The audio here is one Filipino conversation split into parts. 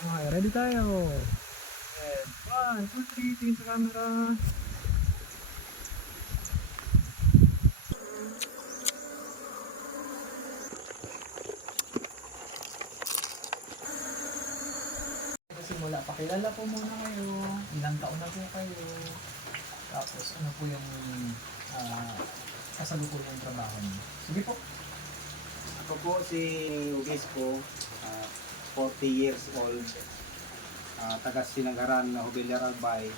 Okay, ready tayo. And 1, 2, 3, tingin sa camera. Simula, pakilala po muna kayo. Ilang taon na po kayo. Tapos ano po yung kasalukuyang trabaho niyo. Sige po. Ako po si Obispo, 40 years old, taga Sinagaran na Hubeliar Albay.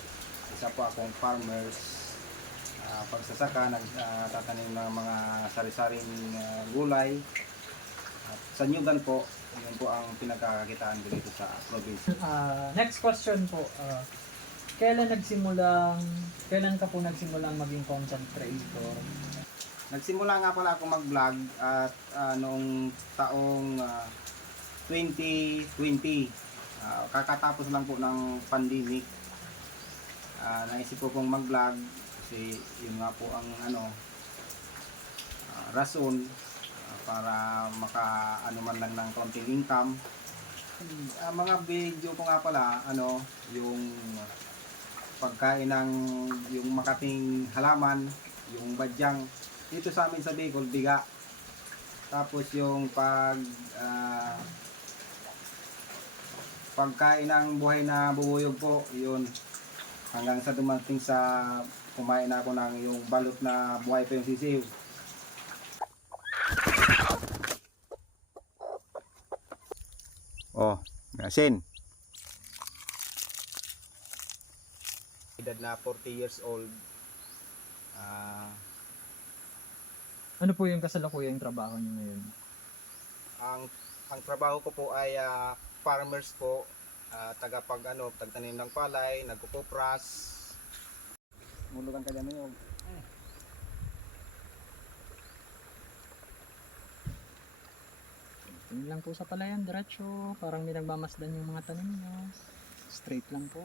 Isa po akong farmers, pagsasaka, nagtatanim ng mga sari-saring gulay. At sa Nyugan po, yun po ang pinagkakakitaan ko dito sa probinsya. Next question po. Kailan ka po nagsimulang maging content creator? Nagsimula nga pala ako mag-vlog at noong taong 2020, kakatapos lang po ng pandemic. Naisip ko pong mag-vlog kasi yun nga po ang rason para maka man lang ng konting income. Mga video ko nga pala yung pagkain ng yung makating halaman, yung badyang dito sa amin sa Bicol, biga. Tapos yung pagkain ng buhay na bubuyog po, yun. Hanggang sa dumating sa kumain na ako ng yung balot na buhay pa yung sisiw. Oh, yasin. Edad na 40 years old. Ano po yung kasalukuyang trabaho niyo ngayon? Ang trabaho ko po ay farmers po, tagtanim ng palay, nagkukupras. Mulugan ka dyan mo yung Tingin lang po sa palayan, diretso. Parang may nagmamasdan yung mga tanim niyo. Straight lang po.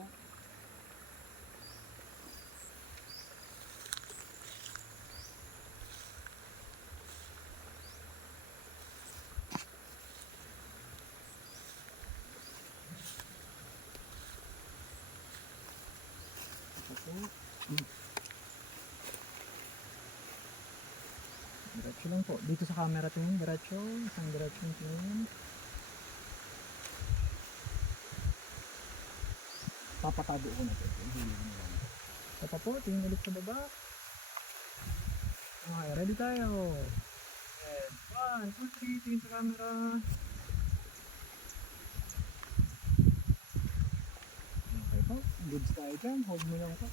Diretso lang po. Dito sa camera tingin, diretso. Isang diretso tingin. Papatago ko na ito. Ito pa po, tingin ulit sa baba. Okay, ready tayo. And 1, 2, 3, tingin sa camera. Okay po, goods tayo dyan. Hold mo lang po.